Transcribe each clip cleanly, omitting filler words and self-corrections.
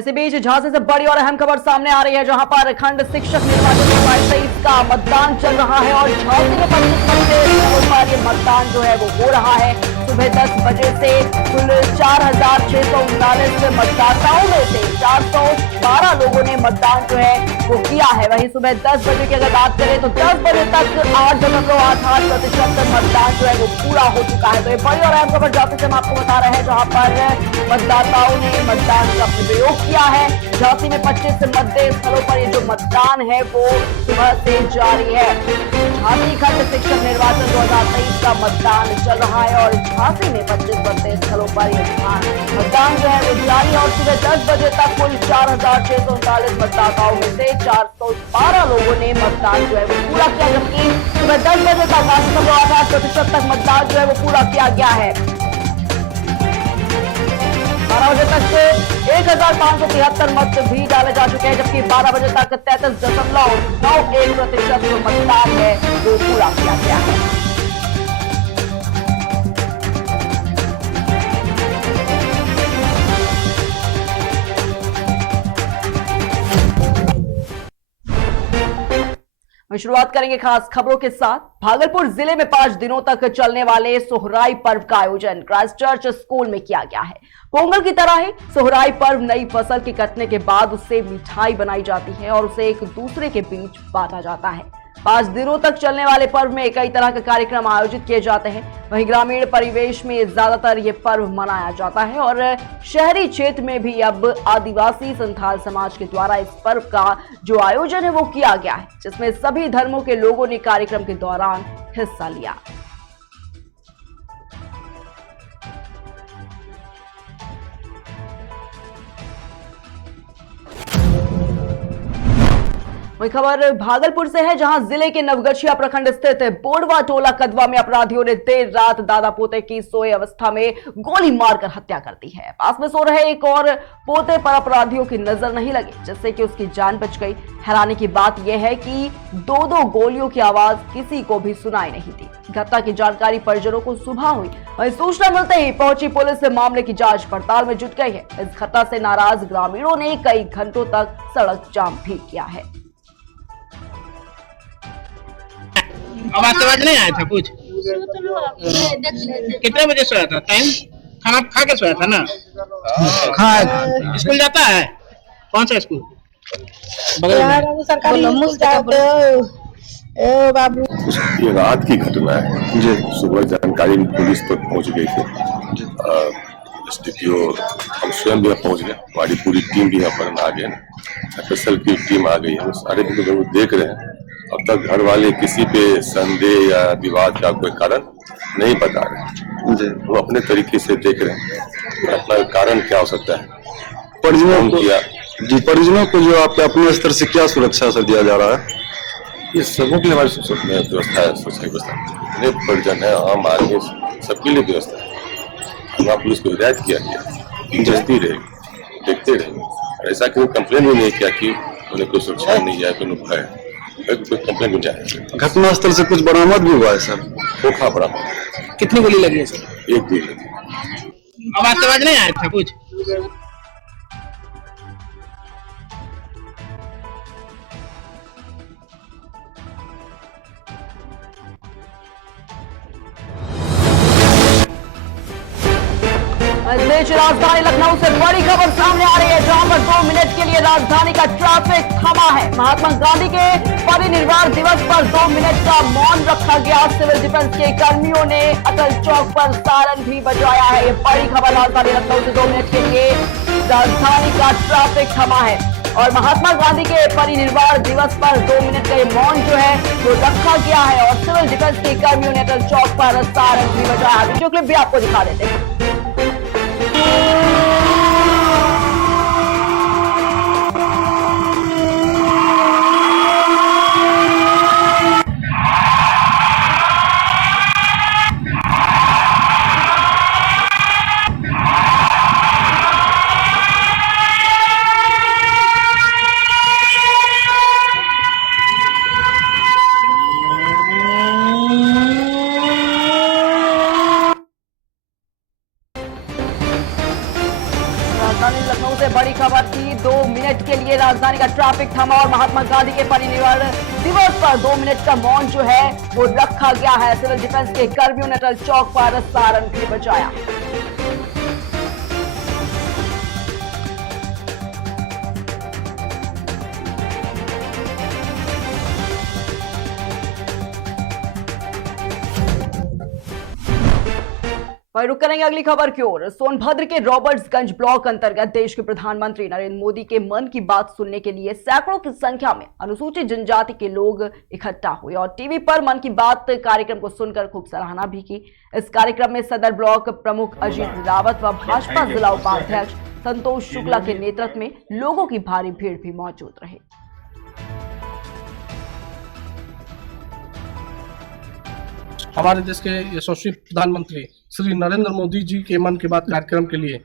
इसी बीच झांसी से बड़ी और अहम खबर सामने आ रही है, जहां पर खंड शिक्षक निर्वाचन 2023 का मतदान चल रहा है और झांसी में 25 मतदेय पर ये मतदान जो है वो हो रहा है। सुबह 10 बजे से कुल 4,639 मतदाताओं में से 412 लोगों ने मतदान जो है वो किया है। वहीं सुबह 10 बजे की अगर बात करें तो 10 बजे तक 8.88% मतदान जो है वो पूरा हो चुका है। तो ये बड़ी और अहम खबर झांसी से हम आपको बता रहे हैं, जहां पर मतदाताओं ने मतदान का प्रयोग किया है। झांसी में 25 मतदेय स्थलों पर ये जो मतदान है वो सुबह से जारी है। झांसी खंड शिक्षक निर्वाचन 2023 का मतदान चल रहा है और झांसी में 25 मतदेय स्थलों पर ये मतदान जो है वो जारी है। और सुबह 10 बजे तक कुल 4,639 मतदाताओं में से 412 लोगों ने मतदान जो है वो पूरा किया, जबकि सुबह 10 बजे तक 8.88% तक मतदान जो है वो पूरा किया गया है। 12 बजे तक 1,573 मत भी डाले जा चुके हैं, जबकि 12 बजे तक 33.91% जो मतदान है वो पूरा किया गया है। शुरुआत करेंगे खास खबरों के साथ। भागलपुर जिले में 5 दिनों तक चलने वाले सोहराई पर्व का आयोजन क्राइस्टचर्च स्कूल में किया गया है। पोंगल की तरह ही सोहराई पर्व नई फसल के कटने के बाद उससे मिठाई बनाई जाती है और उसे एक दूसरे के बीच बांटा जाता है। 5 दिनों तक चलने वाले पर्व में कई तरह के कार्यक्रम आयोजित किए जाते हैं। वहीं ग्रामीण परिवेश में ज्यादातर ये पर्व मनाया जाता है और शहरी क्षेत्र में भी अब आदिवासी संथाल समाज के द्वारा इस पर्व का जो आयोजन है वो किया गया है, जिसमें सभी धर्मों के लोगों ने कार्यक्रम के दौरान हिस्सा लिया। वही खबर भागलपुर से है, जहां जिले के नवगछिया प्रखंड स्थित बोड़वा टोला कदवा में अपराधियों ने देर रात दादा पोते की सोए अवस्था में गोली मारकर हत्या कर दी है। पास में सो रहे एक और पोते पर अपराधियों की नजर नहीं लगी, जिससे कि उसकी जान बच गई। हैरानी की बात यह है कि दो गोलियों की आवाज किसी को भी सुनाई नहीं दी। घटना की जानकारी परिजनों को सुबह हुई। वहीं सूचना मिलते ही पहुंची पुलिस मामले की जांच पड़ताल में जुट गई है। इस घटना से नाराज ग्रामीणों ने कई घंटों तक सड़क जाम भी किया है। आवाज समझ नहीं आया था कुछ? कितने बजे सोया था? टाइम खाना खा के सोया था ना? खा। स्कूल जाता है? कौन सा स्कूल? बगल में सरकारी बाबू। ये रात की घटना है जी। सुबह जानकारी पुलिस पर पहुंच गई थी। एसडीपीओ हम स्वयं भी पहुंच गए, हमारी पूरी टीम भी यहाँ पर आ गई, एफएसएल की टीम आ गई है। हम सारे लोग देख रहे हैं। अब तक घर वाले किसी पे संदेह या विवाद का कोई कारण नहीं बता रहे जी। वो अपने तरीके से देख रहे हैं अपना कारण क्या हो सकता है। परिजनों को जो आपके अपने स्तर से क्या सुरक्षा से दिया जा रहा है? ये सबों के लिए हमारी व्यवस्था है, सुरक्षा की व्यवस्था। जितने परिजन है, आम आदमी, सबके लिए व्यवस्था है। हमारा पुलिस को हिदायत किया गया जस्ती रहेगी, देखते रहेंगे। ऐसा कोई कंप्लेन भी नहीं किया कि उन्हें कोई सुरक्षा नहीं है, कोई भय कंप्लेन मिल जाए। घटना स्थल से कुछ बरामद भी हुआ है सर? खोखा बरामद। कितनी गोली लगी है सर? एक गोली लगी। आवाज समझ नहीं आया था कुछ? देश राजधानी लखनऊ से बड़ी खबर सामने आ रही है, जहां पर 2 मिनट के लिए राजधानी का ट्रैफिक थमा है। महात्मा गांधी के परिनिर्वाण दिवस पर 2 मिनट का मौन रखा गया। सिविल डिफेंस के कर्मियों ने अटल चौक पर सायरन भी बजवाया है। ये बड़ी खबर, राजधानी लखनऊ से 2 मिनट के लिए राजधानी का ट्रैफिक थमा है और महात्मा गांधी के परिनिर्वाण दिवस पर 2 मिनट का ये मौन जो है वो रखा गया है और सिविल डिफेंस के कर्मियों ने अटल चौक पर सायरन भी बजाया। वीडियो क्लिप भी आपको दिखा देते हैं। लिए राजधानी का ट्रैफिक थमा और महात्मा गांधी के परिनिर्वाण दिवस पर 2 मिनट का मौन जो है वो रखा गया है। सिविल डिफेंस के कर्मियों ने अटल चौक पर सारन भी बजाया। वहीं रुक करेंगे अगली खबर की ओर। सोनभद्र के रॉबर्ट्सगंज ब्लॉक अंतर्गत देश के प्रधानमंत्री नरेंद्र मोदी के मन की बात सुनने के लिए सैकड़ों की संख्या में अनुसूचित जनजाति के लोग इकट्ठा हुए और टीवी पर मन की बात कार्यक्रम को सुनकर खूब सराहना भी की। इस कार्यक्रम में सदर ब्लॉक प्रमुख अजीत रावत व भाजपा जिला उपाध्यक्ष संतोष शुक्ला के नेतृत्व में लोगों की भारी भीड़ भी मौजूद रही। हमारे देश के यशस्वी प्रधानमंत्री श्री नरेंद्र मोदी जी के मन की बात कार्यक्रम के लिए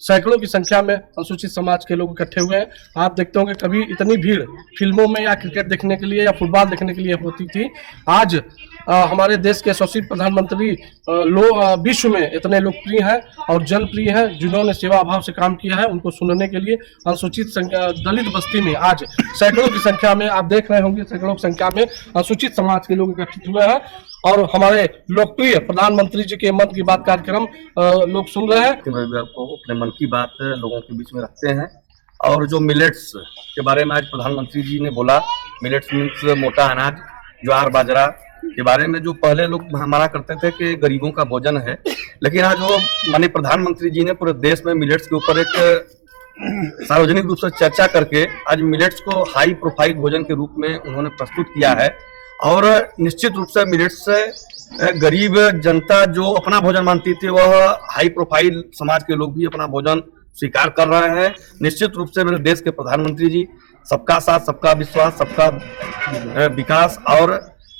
सैकड़ों की संख्या में अनुसूचित समाज के लोग इकट्ठे हुए हैं। आप देखते होंगे कभी इतनी भीड़ फिल्मों में या क्रिकेट देखने के लिए या फुटबॉल देखने के लिए होती थी। आज हमारे देश के यशस्वी प्रधानमंत्री विश्व में इतने लोकप्रिय हैं और जनप्रिय हैं, जिन्होंने सेवा भाव से काम किया है। उनको सुनने के लिए अनुसूचित दलित बस्ती में आज सैकड़ों की संख्या में, आप देख रहे होंगे सैकड़ों की संख्या में अनुसूचित समाज के लोग इकट्ठित हुए हैं और हमारे लोकप्रिय प्रधानमंत्री जी के मन की बात कार्यक्रम लोग सुन रहे हैं। को अपने मन की बात लोगों के बीच में रखते हैं और जो मिलेट्स के बारे में आज प्रधानमंत्री जी ने बोला, मिलेट्स मीन्स मोटा अनाज, ज्वार बाजरा के बारे में जो पहले लोग हमारा करते थे कि गरीबों का भोजन है, लेकिन आज वो माननीय प्रधानमंत्री जी ने पूरे देश में मिलेट्स के ऊपर एक सार्वजनिक रूप से चर्चा करके आज मिलेट्स को हाई प्रोफाइल भोजन के रूप में उन्होंने प्रस्तुत किया है। और निश्चित रूप से मिलेट्स से गरीब जनता जो अपना भोजन मानती थी, वह हाई प्रोफाइल समाज के लोग भी अपना भोजन स्वीकार कर रहे हैं। निश्चित रूप से मेरे देश के प्रधानमंत्री जी सबका साथ, सबका विश्वास, सबका विकास और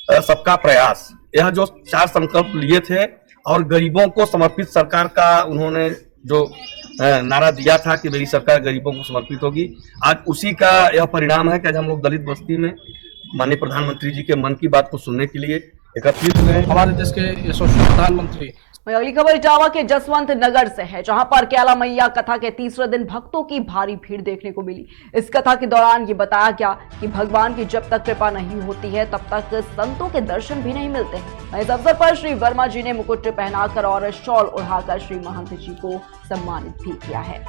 सबका प्रयास, यह जो 4 संकल्प लिए थे और गरीबों को समर्पित सरकार का उन्होंने जो नारा दिया था कि मेरी सरकार गरीबों को समर्पित होगी, आज उसी का यह परिणाम है कि आज हम लोग दलित बस्ती में माननीय प्रधानमंत्री जी के मन की बात को सुनने के लिए एकत्रित हुए। हमारे देश के यशस्वी प्रधानमंत्री। अगली खबर इटावा के जसवंत नगर से है, जहां पर कैला मैया कथा के तीसरे दिन भक्तों की भारी भीड़ देखने को मिली। इस कथा के दौरान ये बताया गया कि भगवान की जब तक कृपा नहीं होती है तब तक संतों के दर्शन भी नहीं मिलते हैं। इस अवसर पर श्री वर्मा जी ने मुकुट पहनाकर और शॉल उड़ाकर श्री महंत जी को सम्मानित भी किया है।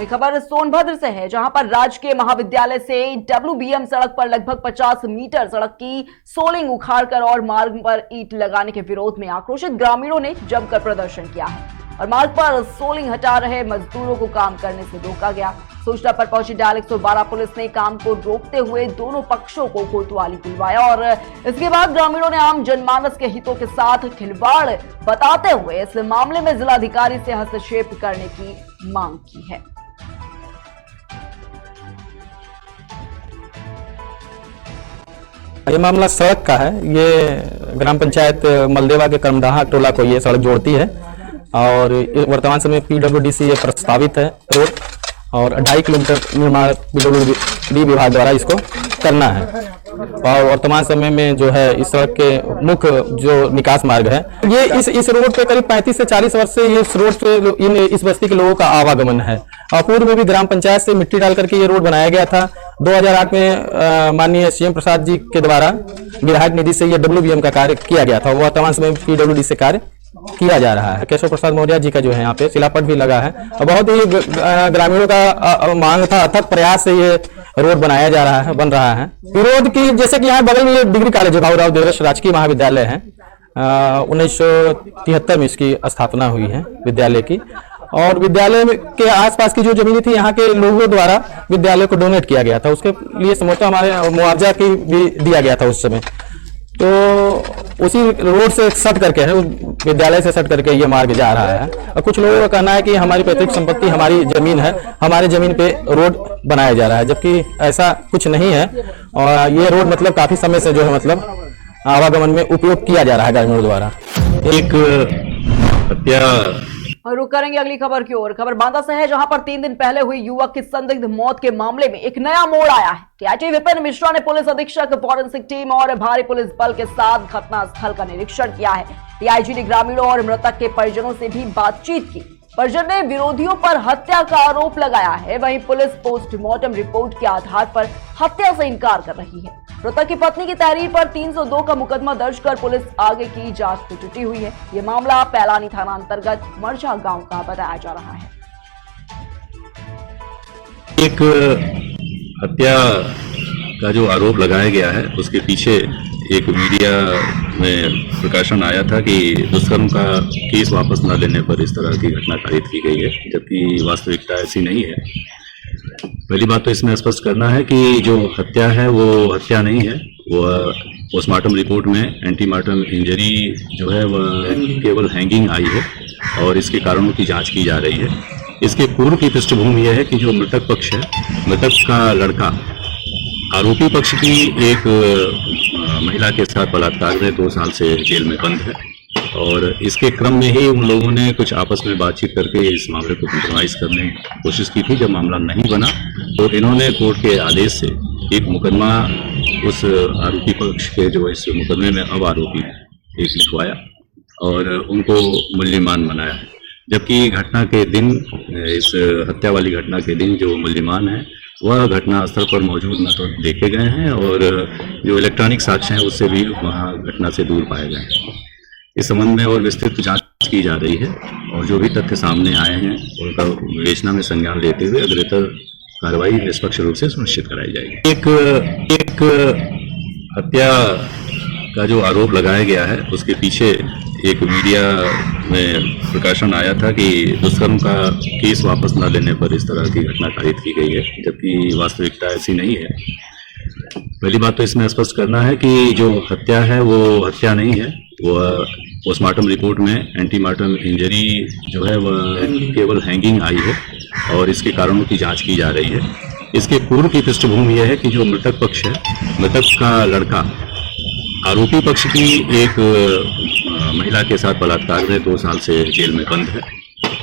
खबर सोनभद्र से है, जहां पर राजकीय महाविद्यालय से WBM सड़क पर लगभग 50 मीटर सड़क की सोलिंग उखाड़कर और मार्ग पर ईंट लगाने के विरोध में आक्रोशित ग्रामीणों ने जमकर प्रदर्शन किया है और मार्ग पर सोलिंग हटा रहे मजदूरों को काम करने से रोका गया। सूचना पर पहुंची डायल 112 पुलिस ने काम को रोकते हुए दोनों पक्षों को कोतवाली बुलवाया और इसके बाद ग्रामीणों ने आम जनमानस के हितों के साथ खिलवाड़ बताते हुए इस मामले में जिलाधिकारी से हस्तक्षेप करने की मांग की है। ये मामला सड़क का है। ये ग्राम पंचायत मलदेवा के कर्मदाहा टोला को ये सड़क जोड़ती है और वर्तमान समय PWD ये प्रस्तावित है रोड और 2.5 किलोमीटर निर्माण PWD विभाग द्वारा इसको करना है और वर्तमान समय में जो है इस सड़क के मुख्य जो निकास मार्ग है, ये इस रोड पे करीब 35 से 40 वर्ष से ये इस रोड पे इस बस्ती के लोगों का आवागमन है और पूर्व में भी ग्राम पंचायत से मिट्टी डाल करके ये रोड बनाया गया था। 2008 में माननीय CM प्रसाद जी के द्वारा विधायक निधि से ये WBM का कार्य किया गया था। वर्तमान समय PWD से कार्य किया जा रहा है। केशव प्रसाद मौर्य जी का जो है यहाँ पे शिलापट भी लगा है और बहुत ही ग्रामीणों का मांग था, अथक प्रयास से ये रोड बनाया जा रहा है, बन रहा है। विरोध की, जैसे कि यहाँ बगल में डिग्री कॉलेज है, भाऊराव देवरस राजकीय महाविद्यालय है, 1973 में इसकी स्थापना हुई है विद्यालय की और विद्यालय के आसपास की जो जमीन थी यहाँ के लोगों द्वारा विद्यालय को डोनेट किया गया था। उसके लिए समझौता हमारे मुआवजा की भी दिया गया था उस समय। तो उसी रोड से सट करके है, विद्यालय से सट करके ये मार्ग जा रहा है और कुछ लोगों का कहना है कि हमारी पैतृक संपत्ति हमारी जमीन है, हमारे जमीन पे रोड बनाया जा रहा है, जबकि ऐसा कुछ नहीं है और ये रोड मतलब काफी समय से जो है मतलब आवागमन में उपयोग किया जा रहा है ग्रामीणों द्वारा। और और रुक करेंगे अगली खबर की ओर। खबर बांदा से है, जहां पर 3 दिन पहले हुई युवक की संदिग्ध मौत के मामले में एक नया मोड़ आया है। टीआईजी विपिन मिश्रा ने पुलिस अधीक्षक, फॉरेंसिक टीम और भारी पुलिस बल के साथ घटनास्थल का निरीक्षण किया है। टीआईजी ने ग्रामीणों और मृतक के परिजनों से भी बातचीत की। परिजन ने विरोधियों पर हत्या का आरोप लगाया है, वहीं पुलिस पोस्टमार्टम रिपोर्ट के आधार पर हत्या से इनकार कर रही है। मृतक की पत्नी की तहरीर पर 302 का मुकदमा दर्ज कर पुलिस आगे की जांच में जुटी हुई है। ये मामला पैलानी थाना अंतर्गत मरझा गांव का बताया जा रहा है। एक हत्या का जो आरोप लगाया गया है उसके पीछे एक मीडिया में प्रकाशन आया था कि दुष्कर्म का केस वापस न लेने पर इस तरह की घटना कारित की गई है, जबकि वास्तविकता ऐसी नहीं है। पहली बात तो इसमें स्पष्ट करना है कि जो हत्या है वो हत्या नहीं है। वो पोस्टमार्टम रिपोर्ट में एंटीमार्टम इंजरी जो है वह केवल हैंगिंग आई है और इसके कारणों की जांच की जा रही है। इसके पूर्व की पृष्ठभूमि यह है कि जो मृतक पक्ष है, मृतक का लड़का आरोपी पक्ष की एक महिला के साथ बलात्कार में 2 साल से जेल में बंद है और इसके क्रम में ही उन लोगों ने कुछ आपस में बातचीत करके इस मामले को कंप्रोमाइज करने की कोशिश की थी। जब मामला नहीं बना तो इन्होंने कोर्ट के आदेश से एक मुकदमा उस आरोपी पक्ष के जो इस मुकदमे में अब आरोपी एक लिखवाया और उनको मूल्यमान बनाया। जबकि घटना के दिन, इस हत्या वाली घटना के दिन जो मूल्यमान है वह घटना स्थल पर मौजूद न तो देखे गए हैं और जो इलेक्ट्रॉनिक साक्ष्य हैं उससे भी वहाँ घटना से दूर पाए गए हैं। इस संबंध में और विस्तृत जांच की जा रही है और जो भी तथ्य सामने आए हैं उनका विवेचना में संज्ञान लेते हुए अग्रेतर कार्रवाई निष्पक्ष रूप से सुनिश्चित कराई जाएगी। एक हत्या का जो आरोप लगाया गया है उसके पीछे एक मीडिया में प्रकाशन आया था कि दुष्कर्म का केस वापस न लेने पर इस तरह की घटना कारित की गई है, जबकि वास्तविकता ऐसी नहीं है। पहली बात तो इसमें स्पष्ट करना है कि जो हत्या है वो हत्या नहीं है। वो पोस्टमार्टम रिपोर्ट में एंटीमार्टम इंजरी जो है वह केवल हैंगिंग आई है और इसके कारणों की जांच की जा रही है। इसके पूर्व की पृष्ठभूमि यह है कि जो मृतक पक्ष है, मृतक का लड़का आरोपी पक्ष की एक महिला के साथ बलात्कार में 2 साल से जेल में बंद है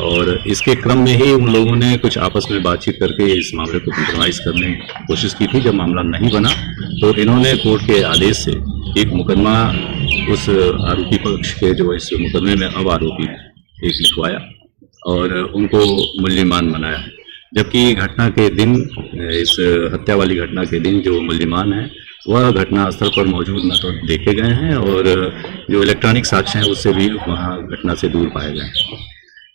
और इसके क्रम में ही उन लोगों ने कुछ आपस में बातचीत करके इस मामले को कंप्रोमाइज करने की कोशिश की थी। जब मामला नहीं बना तो इन्होंने कोर्ट के आदेश से एक मुकदमा उस आरोपी पक्ष के जो इस मुकदमे में अब आरोपी एक लिखवाया और उनको मूल्यमान बनाया। जबकि घटना के दिन, इस हत्या वाली घटना के दिन जो मूल्यमान है वह घटना स्थल पर मौजूद न तो देखे गए हैं और जो इलेक्ट्रॉनिक साक्ष्य हैं उससे भी वहाँ घटना से दूर पाए गए हैं।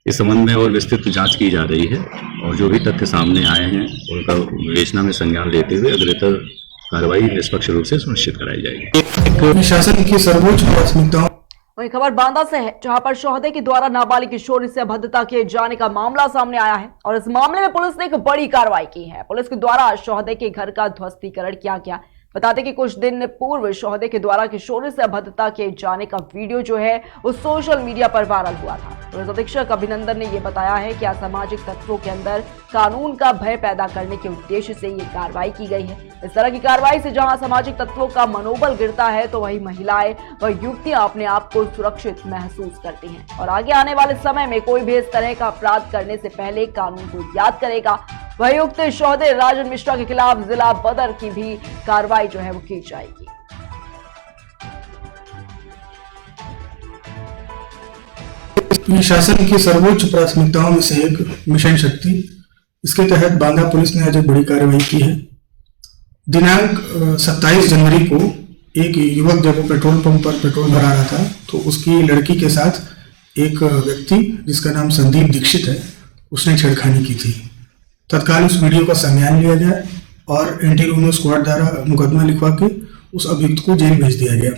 इस संबंध में और विस्तृत जांच की जा रही है और जो भी तथ्य सामने आए हैं उनका विवेचना में संज्ञान लेते हुए अग्रेतर कार्रवाई निष्पक्ष रूप से सुनिश्चित कराई जाएगी। शासन की सर्वोच्च प्राथमिकताओं। वही खबर बांदा से है, जहां पर शोहदे के द्वारा नाबालिग किशोरी से अभद्रता किए जाने का मामला सामने आया है और इस मामले में पुलिस ने एक बड़ी कार्रवाई की है। पुलिस के द्वारा शोहदे के घर का ध्वस्तीकरण किया गया। बता दें कि कुछ दिन पूर्व शोहदे के द्वारा किशोरी से अभद्रता किए जाने का वीडियो जो है वो सोशल मीडिया पर वायरल हुआ था। पुलिस अधीक्षक अभिनंदन ने यह बताया है कि असामाजिक तत्वों के अंदर कानून का भय पैदा करने के उद्देश्य से ये कार्रवाई की गई है। इस तरह की कार्रवाई से जहां सामाजिक तत्वों का मनोबल गिरता है तो वही महिलाएं व युवतियां अपने आप को सुरक्षित महसूस करती हैं और आगे आने वाले समय में कोई भी इस तरह का अपराध करने से पहले कानून को याद करेगा। वही उक्त शोहदे राजन मिश्रा के खिलाफ जिला बदर की भी कार्रवाई जो है वो की जाएगी। शासन की सर्वोच्च प्राथमिकताओं में से एक मिशन शक्ति, इसके तहत बांदा पुलिस ने आज एक बड़ी कार्रवाई की है। दिनांक 27 जनवरी को एक युवक जब वो पेट्रोल पंप पर पेट्रोल भरा रहा था तो उसकी लड़की के साथ एक व्यक्ति जिसका नाम संदीप दीक्षित है उसने छेड़खानी की थी। तत्काल उस वीडियो का संज्ञान लिया गया और एंटी रोमियो स्क्वाड द्वारा मुकदमा लिखवा के उस अभियुक्त को जेल भेज दिया गया।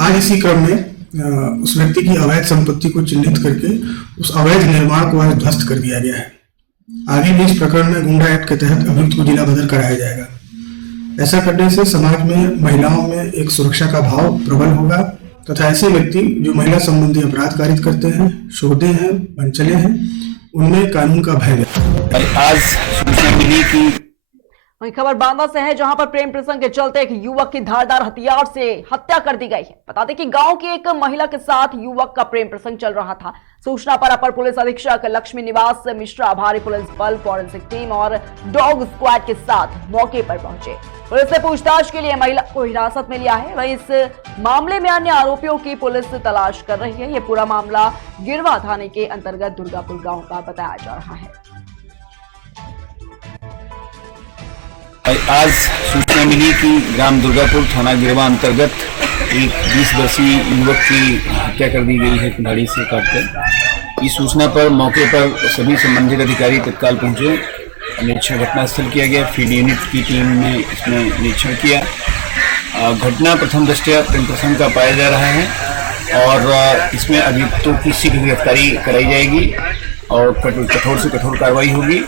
आज इसी क्रम में उस व्यक्ति की अवैध संपत्ति को चिन्हित करके उस अवैध निर्माण को आज ध्वस्त कर दिया गया है। आगे भी इस प्रकरण में गुंडा एक्ट के तहत अभियुक्त को जिला बदर कराया जाएगा। ऐसा करने से समाज में महिलाओं में एक सुरक्षा का भाव प्रबल होगा तथा ऐसे व्यक्ति जो महिला संबंधी अपराध कारित करते हैं, शोधे हैं, वंचले हैं, उनमें कानून का भय है। आज सूचना मिली कि वही खबर बांदा से है, जहां पर प्रेम प्रसंग के चलते एक युवक की धारदार हथियार से हत्या कर दी गई है। बता दें कि गांव की एक महिला के साथ युवक का प्रेम प्रसंग चल रहा था। सूचना पर अपर पुलिस अधीक्षक लक्ष्मी निवास मिश्रा भारी पुलिस बल, फॉरेंसिक टीम और डॉग स्क्वाड के साथ मौके पर पहुंचे। पुलिस ने पूछताछ के लिए महिला को हिरासत में लिया है। वहीं इस मामले में अन्य आरोपियों की पुलिस तलाश कर रही है। ये पूरा मामला गिरवा थाने के अंतर्गत दुर्गापुर गांव का बताया जा रहा है। आज सूचना मिली कि ग्राम दुर्गापुर थाना गिरवा अंतर्गत एक 20 वर्षीय युवक की हत्या कर दी गई है कुल्हाड़ी से काटकर। इस सूचना पर मौके पर सभी संबंधित अधिकारी तत्काल पहुंचे। निरीक्षण घटनास्थल किया गया। फील्ड यूनिट की टीम ने इसमें निरीक्षण किया। घटना प्रथम दृष्टया प्रसंग का पाया जा रहा है और इसमें अभियुक्तों की शीघ्र गिरफ्तारी कराई जाएगी और कठोर से कठोर कार्रवाई होगी।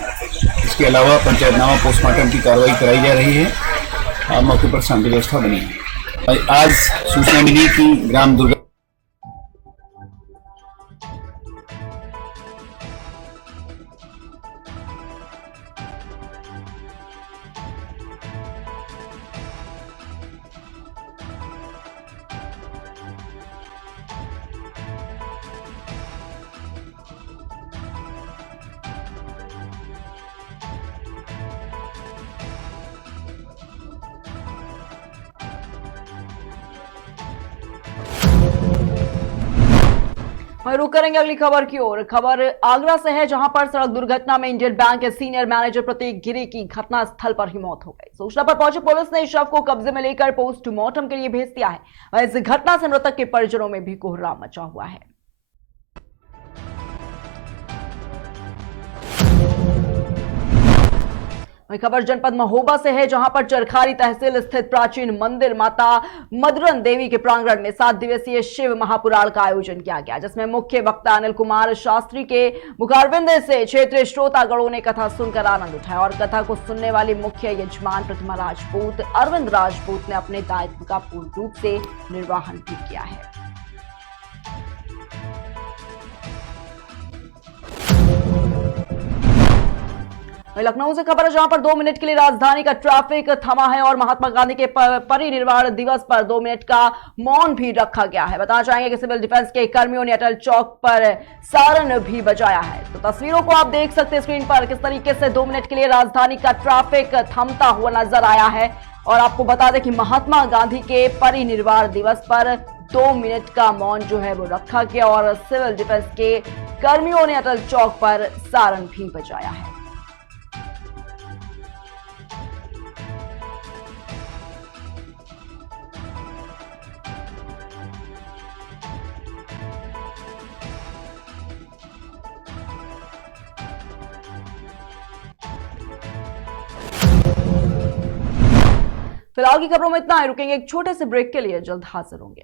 इसके अलावा पंचायतनामा पोस्टमार्टम की कार्रवाई कराई जा रही है। मौके पर शांति व्यवस्था बनी है। आज सूचना मिली कि ग्राम दुर्गा रुक करेंगे अगली खबर की ओर। खबर आगरा से है, जहां पर सड़क दुर्घटना में इंडियन बैंक के सीनियर मैनेजर प्रतीक गिरी की घटना स्थल पर ही मौत हो गई। सूचना पर पहुंची पुलिस ने शव को कब्जे में लेकर पोस्टमार्टम के लिए भेज दिया है। वह इस घटना से मृतक के परिजनों में भी कोहराम मचा हुआ है। वही खबर जनपद महोबा से है, जहां पर चरखारी तहसील स्थित प्राचीन मंदिर माता मदरन देवी के प्रांगण में 7 दिवसीय शिव महापुराण का आयोजन किया गया, जिसमें मुख्य वक्ता अनिल कुमार शास्त्री के मुखारविंद से क्षेत्रीय श्रोतागणों ने कथा सुनकर आनंद उठाया और कथा को सुनने वाली मुख्य यजमान प्रतिमा राजपूत अरविंद राजपूत ने अपने दायित्व का पूर्ण रूप से निर्वहन भी किया है। लखनऊ से खबर है, जहां पर 2 मिनट के लिए राजधानी का ट्रैफिक थमा है और महात्मा गांधी के परिनिर्वाण दिवस पर 2 मिनट का मौन भी रखा गया है। बताना चाहेंगे कि सिविल डिफेंस के कर्मियों ने अटल चौक पर सारन भी बजाया है। तो तस्वीरों को आप देख सकते हैं स्क्रीन पर, किस तरीके से 2 मिनट के लिए राजधानी का ट्रैफिक थमता हुआ नजर आया है। और आपको बता दें कि महात्मा गांधी के परिनिर्वाण दिवस पर 2 मिनट का मौन जो है वो रखा गया और सिविल डिफेंस के कर्मियों ने अटल चौक पर सारन भी बजाया है। फिलहाल की खबरों में इतना ही। रुकेंगे एक छोटे से ब्रेक के लिए, जल्द हाजिर होंगे।